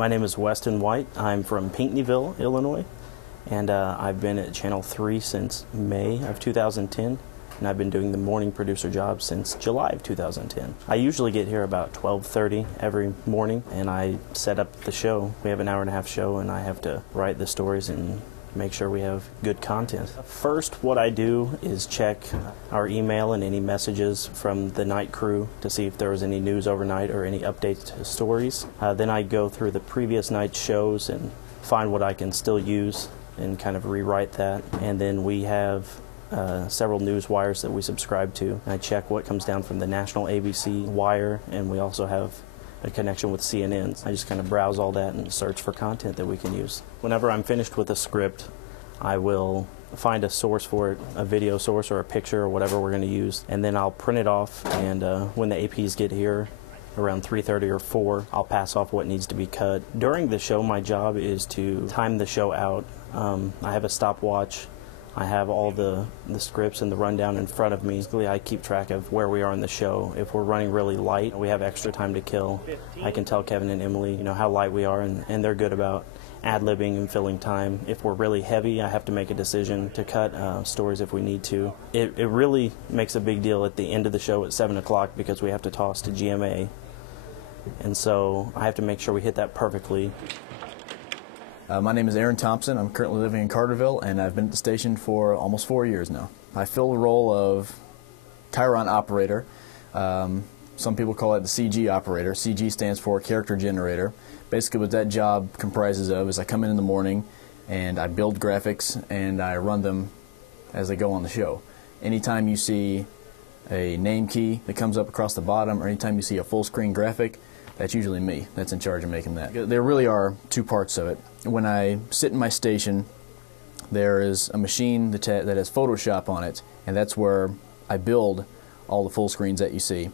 My name is Weston White. I'm from Pinckneyville, Illinois, and I've been at Channel 3 since May of 2010, and I've been doing the morning producer job since July of 2010. I usually get here about 12:30 every morning, and I set up the show. We have an hour-and-a-half show, and I have to write the stories and make sure we have good content. First, what I do is check our email and any messages from the night crew to see if there was any news overnight or any updates to stories. Then I go through the previous night's shows and find what I can still use and kind of rewrite that. And then we have several news wires that we subscribe to. And I check what comes down from the national ABC wire, and we also have a connection with CNN. I just kind of browse all that and search for content that we can use. Whenever I'm finished with a script, I will find a source for it, a video source or a picture or whatever we're going to use, and then I'll print it off, and when the APs get here around 3:30 or 4, I'll pass off what needs to be cut. During the show, my job is to time the show out. I have a stopwatch. I have all the scripts and the rundown in front of me. Basically, I keep track of where we are in the show. If we're running really light, we have extra time to kill. I can tell Kevin and Emily, how light we are, and they're good about ad-libbing and filling time. If we're really heavy, I have to make a decision to cut stories if we need to. It really makes a big deal at the end of the show at 7 o'clock because we have to toss to GMA. And so I have to make sure we hit that perfectly. My name is Aaron Thompson. I'm currently living in Carterville, and I've been at the station for almost 4 years now. I fill the role of Chiron operator. Some people call it the CG operator. CG stands for character generator. Basically what that job comprises of is I come in the morning and I build graphics and I run them as they go on the show. Anytime you see a name key that comes up across the bottom, or anytime you see a full screen graphic, that's usually me that's in charge of making that. There really are two parts of it. When I sit in my station, there is a machine that has Photoshop on it, and that's where I build all the full screens that you see.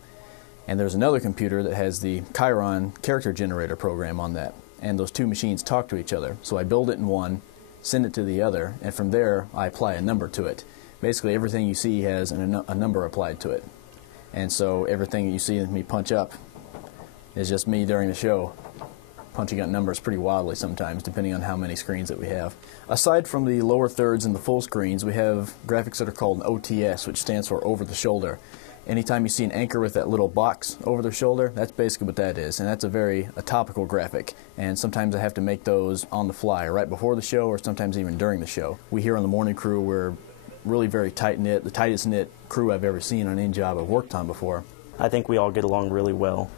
And there's another computer that has the Chiron character generator program on that, and those two machines talk to each other. So I build it in one, send it to the other, and from there I apply a number to it. Basically everything you see has a number applied to it. And so everything that you see me punch up is just me during the show punching out numbers pretty wildly sometimes, depending on how many screens that we have. Aside from the lower thirds and the full screens, we have graphics that are called an OTS, which stands for over the shoulder. Anytime you see an anchor with that little box over their shoulder, that's basically what that is, and that's a topical graphic. And sometimes I have to make those on the fly, right before the show, or sometimes even during the show. We here on the morning crew, we're really very tight-knit, the tightest-knit crew I've ever seen on any job I've worked on before. I think we all get along really well.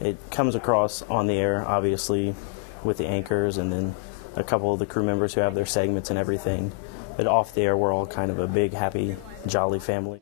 It comes across on the air, obviously, with the anchors and then a couple of the crew members who have their segments and everything. But off the air, we're all kind of a big, happy, jolly family.